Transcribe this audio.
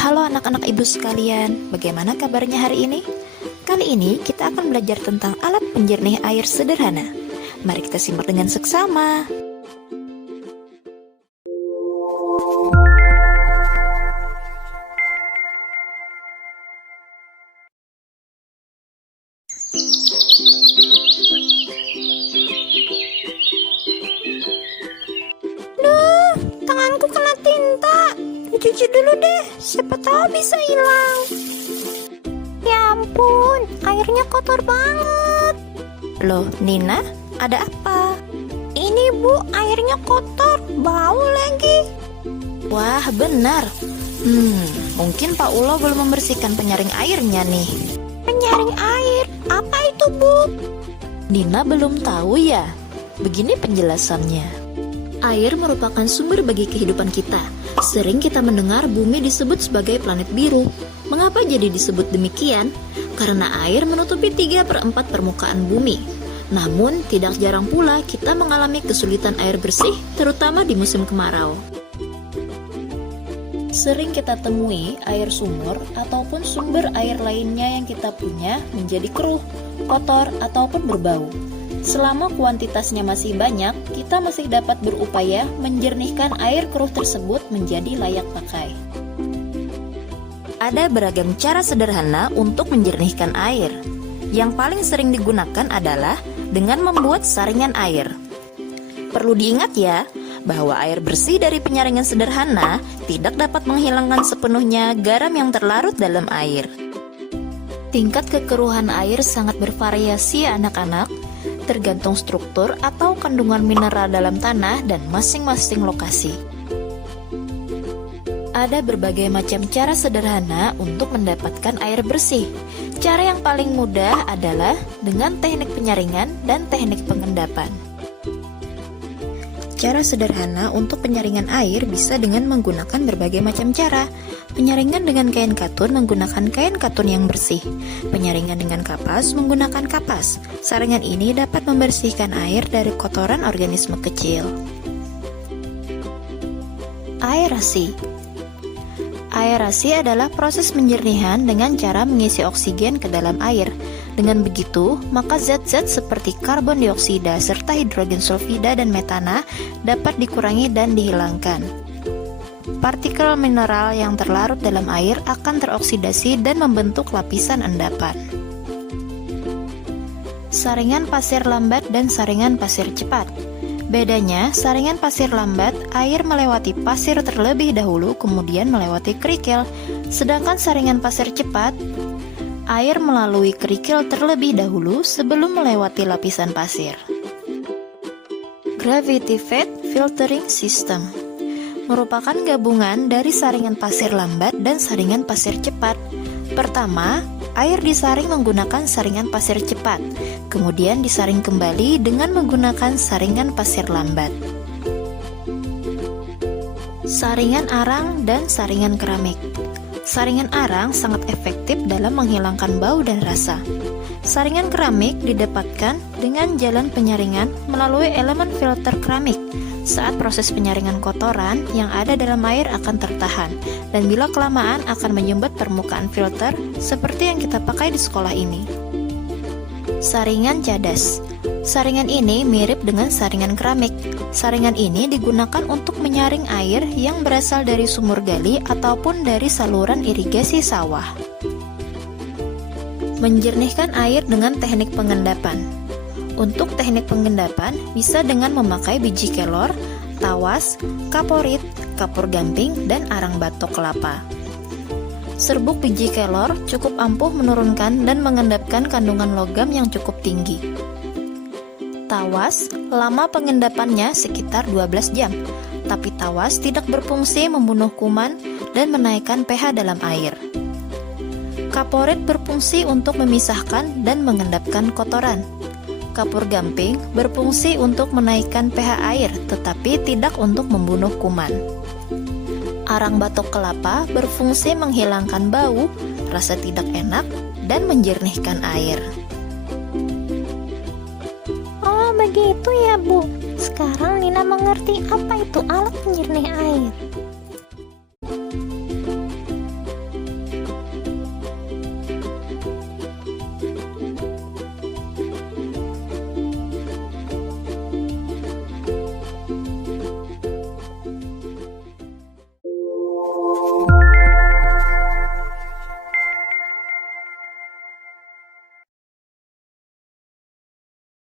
Halo anak-anak ibu sekalian, bagaimana kabarnya hari ini? Kali ini kita akan belajar tentang alat penjernih air sederhana. Mari kita simak dengan seksama. Duh, tanganku kena tinta. Cuci dulu deh, siapa tahu bisa hilang. Ya ampun, airnya kotor banget. Loh, Nina, ada apa? Ini Bu, airnya kotor, bau lagi. Wah, benar. Mungkin Pak Ulo belum membersihkan penyaring airnya nih. Penyaring air, apa itu Bu? Nina belum tahu ya? Begini penjelasannya. Air merupakan sumber bagi kehidupan kita. Sering kita mendengar bumi disebut sebagai planet biru. Mengapa jadi disebut demikian? Karena air menutupi 3/4 permukaan bumi. Namun, tidak jarang pula kita mengalami kesulitan air bersih, terutama di musim kemarau. Sering kita temui air sumur ataupun sumber air lainnya yang kita punya menjadi keruh, kotor, ataupun berbau. Selama kuantitasnya masih banyak, kita masih dapat berupaya menjernihkan air keruh tersebut menjadi layak pakai. Ada beragam cara sederhana untuk menjernihkan air. Yang paling sering digunakan adalah dengan membuat saringan air. Perlu diingat ya, bahwa air bersih dari penyaringan sederhana tidak dapat menghilangkan sepenuhnya garam yang terlarut dalam air. Tingkat kekeruhan air sangat bervariasi ya anak-anak, tergantung struktur atau kandungan mineral dalam tanah dan masing-masing lokasi. Ada berbagai macam cara sederhana untuk mendapatkan air bersih. Cara yang paling mudah adalah dengan teknik penyaringan dan teknik pengendapan. Cara sederhana untuk penyaringan air bisa dengan menggunakan berbagai macam cara. Penyaringan dengan kain katun menggunakan kain katun yang bersih. Penyaringan dengan kapas menggunakan kapas. Saringan ini dapat membersihkan air dari kotoran organisme kecil. Aerasi. Aerasi adalah proses penjernihan dengan cara mengisi oksigen ke dalam air. Dengan begitu, maka zat-zat seperti karbon dioksida serta hidrogen sulfida dan metana dapat dikurangi dan dihilangkan. Partikel mineral yang terlarut dalam air akan teroksidasi dan membentuk lapisan endapan. Saringan pasir lambat dan saringan pasir cepat. Bedanya, saringan pasir lambat, air melewati pasir terlebih dahulu kemudian melewati kerikil. Sedangkan saringan pasir cepat, air melalui kerikil terlebih dahulu sebelum melewati lapisan pasir. Gravity Fed Filtering System merupakan gabungan dari saringan pasir lambat dan saringan pasir cepat. Pertama, air disaring menggunakan saringan pasir cepat, kemudian disaring kembali dengan menggunakan saringan pasir lambat. Saringan arang dan saringan keramik. Saringan arang sangat efektif dalam menghilangkan bau dan rasa. Saringan keramik didapatkan dengan jalan penyaringan melalui elemen filter keramik. Saat proses penyaringan kotoran yang ada dalam air akan tertahan, dan bila kelamaan akan menyumbat permukaan filter seperti yang kita pakai di sekolah ini. Saringan cadas. Saringan ini mirip dengan saringan keramik. Saringan ini digunakan untuk menyaring air yang berasal dari sumur gali ataupun dari saluran irigasi sawah. Menjernihkan air dengan teknik pengendapan. Untuk teknik pengendapan bisa dengan memakai biji kelor, tawas, kaporit, kapur gamping, dan arang batok kelapa. Serbuk biji kelor cukup ampuh menurunkan dan mengendapkan kandungan logam yang cukup tinggi. Tawas, lama pengendapannya sekitar 12 jam, tapi tawas tidak berfungsi membunuh kuman dan menaikkan pH dalam air. Kaporit berfungsi untuk memisahkan dan mengendapkan kotoran. Kapur gamping berfungsi untuk menaikkan pH air, tetapi tidak untuk membunuh kuman. Arang batok kelapa berfungsi menghilangkan bau, rasa tidak enak, dan menjernihkan air. Oh begitu ya Bu, sekarang Nina mengerti apa itu alat penjernih air.